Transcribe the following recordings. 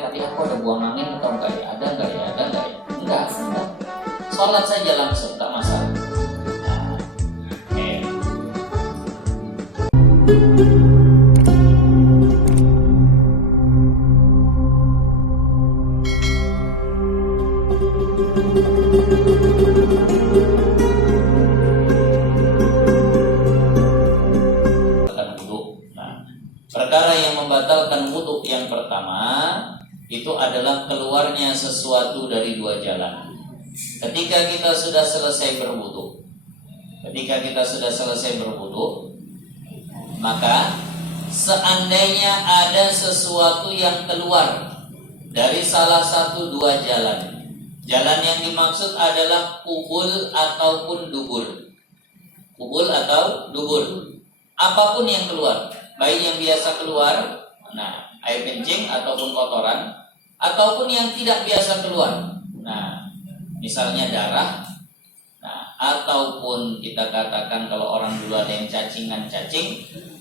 tadi aku ada buang angin atau enggak ya? Ada enggak ya? Ada enggak ya? Enggak. Sholat saja langsung, tak masalah. Nah, oke. Perkara yang membatalkan wudhu yang pertama itu adalah keluarnya sesuatu dari dua jalan. Ketika kita sudah selesai berwudhu, maka seandainya ada sesuatu yang keluar dari salah satu dua jalan, jalan yang dimaksud adalah kubul ataupun dubur. Kubul atau dubur, apapun yang keluar, baik yang biasa keluar, nah air kencing ataupun kotoran, ataupun yang tidak biasa keluar, nah misalnya darah, nah ataupun kita katakan kalau orang dulu ada yang cacing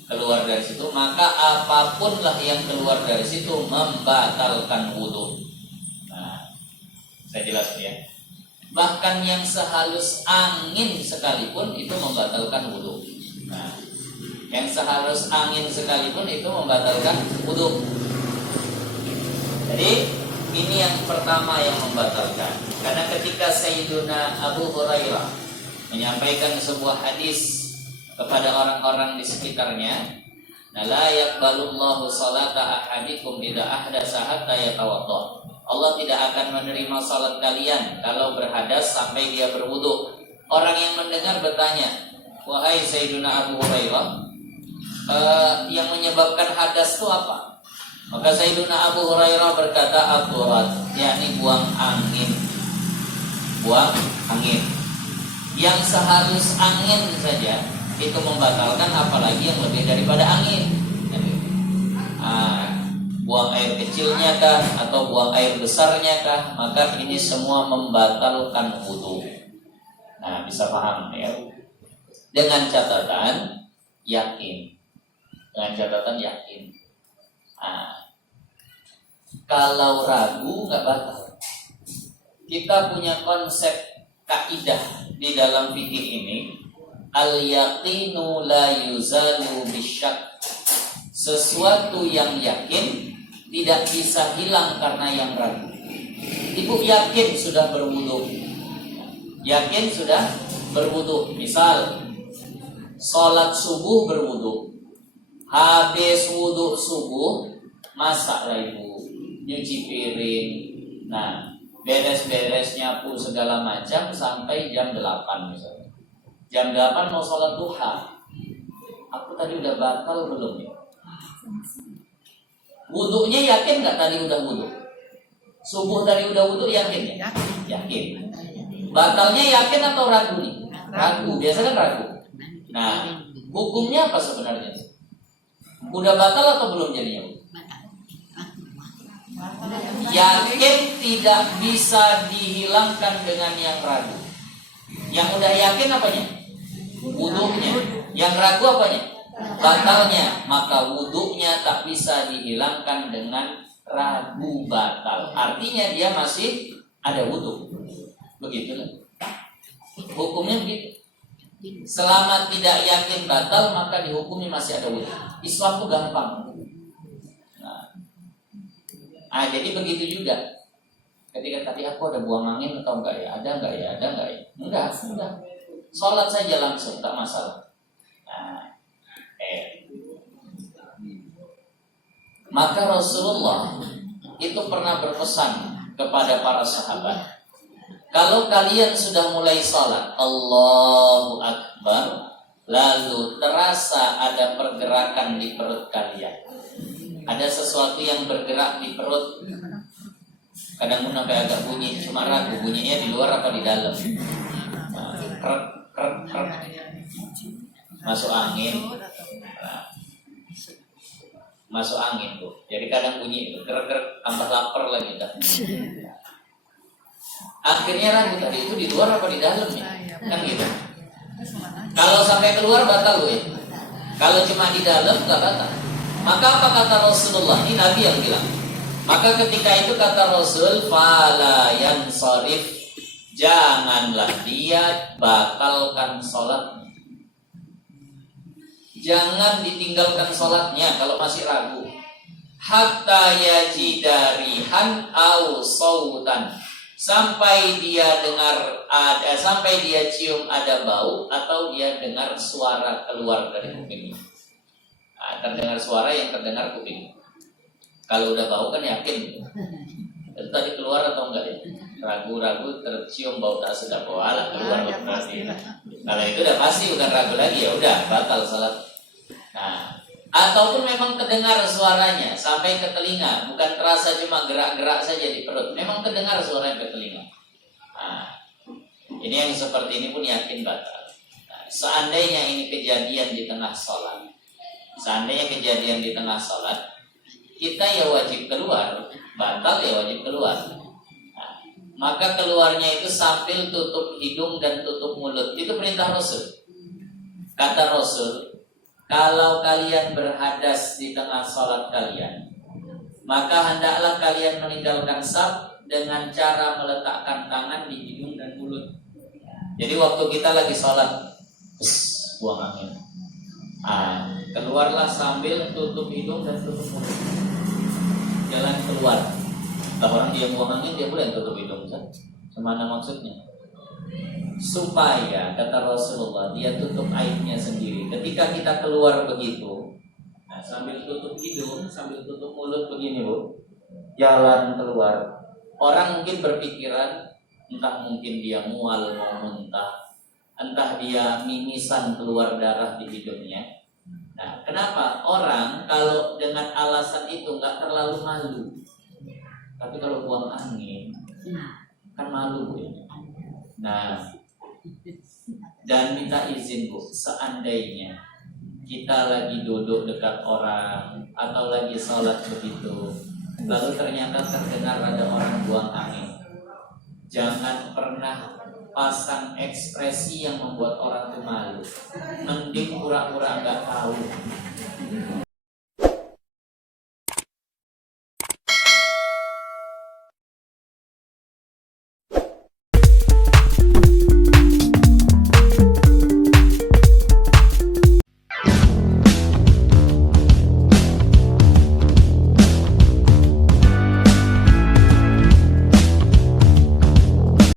keluar dari situ, maka apapun lah yang keluar dari situ membatalkan wudhu. Nah, saya jelaskan ya. Bahkan yang sehalus angin sekalipun itu membatalkan wudhu. Nah, yang sehalus angin sekalipun itu membatalkan wudhu. Jadi ini yang pertama yang membatalkan. Karena ketika Sayyiduna Abu Hurairah menyampaikan sebuah hadis kepada orang-orang di sekitarnya, la yaqbalullahu salata ahadikum idza ahdatsa hatta yatawadda. Allah tidak akan menerima salat kalian kalau berhadas sampai dia berwudu. Orang yang mendengar bertanya, wahai Sayyiduna Abu Hurairah, yang menyebabkan hadas itu apa? Maka Sayyiduna Abu Hurairah berkata, at-turat, yakni buang angin. Buang angin. Yang sehalus angin saja itu membatalkan, apalagi yang lebih daripada angin. Buang air kecilnya kah atau buang air besarnya kah, maka ini semua membatalkan wudu. Nah, bisa paham ya? Dengan catatan yakin. Kalau ragu nggak batal. Kita punya konsep kaidah di dalam fikih ini, al-yaqinu la yuzalu bisyak. Sesuatu yang yakin tidak bisa hilang karena yang ragu. Ibu yakin sudah berwudu. Misal sholat subuh berwudu. Habis wudu subuh, masaklah ibu, nyuci piring. Nah, beres-beres nyapu segala macam sampai jam 8 misalnya. Jam 8 mau sholat duha. Aku tadi udah batal belum ya? Wudunya yakin nggak tadi udah wudu? Subuh tadi udah wudu yakin ya? Yakin. Batalnya yakin atau ragu nih? Ragu, biasa kan ragu. Nah, hukumnya apa sebenarnya? Udah batal atau belum jadinya? Yakin tidak bisa dihilangkan dengan yang ragu. Yang udah yakin apanya? Wudunya. Yang ragu apanya? Batalnya. Maka wudunya tak bisa dihilangkan dengan ragu batal. Artinya dia masih ada wudu. Begitulah hukumnya begitu. Selama tidak yakin batal, maka dihukumi masih ada wudu. Islam itu gampang. Nah, jadi begitu juga. Ketika tadi aku ada buang angin atau enggak ya? Ada enggak ya? Enggak. Sholat saja langsung, tak masalah. Nah, maka Rasulullah itu pernah berpesan kepada para sahabat, kalau kalian sudah mulai sholat, Allahu Akbar, lalu terasa ada pergerakan di perut kalian, ada sesuatu yang bergerak di perut, kadang pun sampai agak bunyi, cuma ragu bunyinya di luar apa di dalam. Krek, masuk angin. Masuk angin tuh. Jadi kadang bunyi krek tambah lapar lagi dah. Akhirnya ragu tadi itu di luar apa di dalam ya? Kan gitu. Kalau sampai keluar batal ya. Kalau cuma di dalam enggak batal. Maka apa kata Rasulullah? Ini Nabi yang bilang, Maka ketika itu kata Rasul, fala yansarif, janganlah dia batalkan sholatnya. Jangan ditinggalkan sholatnya kalau masih ragu. Hatta yajidarihan au sautan, sampai dia sampai dia cium ada bau atau dia dengar suara keluar dari kupingnya. Terdengar suara yang terdengar kuping. Kalau udah bau kan yakin itu tadi keluar atau enggak ya? Ragu-ragu tercium bau tak sedap, alah keluar ya, berarti. Kalau itu udah pasti bukan ragu lagi, ya udah batal salat. Nah, ataupun memang terdengar suaranya sampai ke telinga, bukan terasa cuma gerak-gerak saja di perut, memang terdengar suaranya ke telinga. Nah, ini yang seperti ini pun yakin batal. Nah, seandainya ini kejadian di tengah sholat, kita ya wajib keluar, batal ya wajib keluar. Nah, maka keluarnya itu sambil tutup hidung dan tutup mulut. Itu perintah Rasul. Kata Rasul, kalau kalian berhadas di tengah sholat kalian, maka hendaklah kalian meninggalkan saf dengan cara meletakkan tangan di hidung dan mulut. Jadi waktu kita lagi sholat, buang angin. Keluarlah sambil tutup hidung dan tutup mulut. Jalan keluar. Kalau orang dia buang angin, dia boleh tutup hidung, kan? Semana maksudnya? Supaya kata Rasulullah, dia tutup aibnya sendiri. Ketika kita keluar begitu, sambil tutup hidung, sambil tutup mulut begini, Bu, jalan keluar. Orang mungkin berpikiran, entah mungkin dia mual mau muntah, entah dia mimisan keluar darah di hidungnya. Nah, kenapa orang kalau dengan alasan itu nggak terlalu malu, tapi kalau buang angin kan malu ya. Nah, dan minta izin, Bu, seandainya kita lagi duduk dekat orang atau lagi sholat begitu, lalu ternyata terdengar ada orang buang angin, jangan pernah pasang ekspresi yang membuat orang itu malu. Mending pura-pura nggak tahu.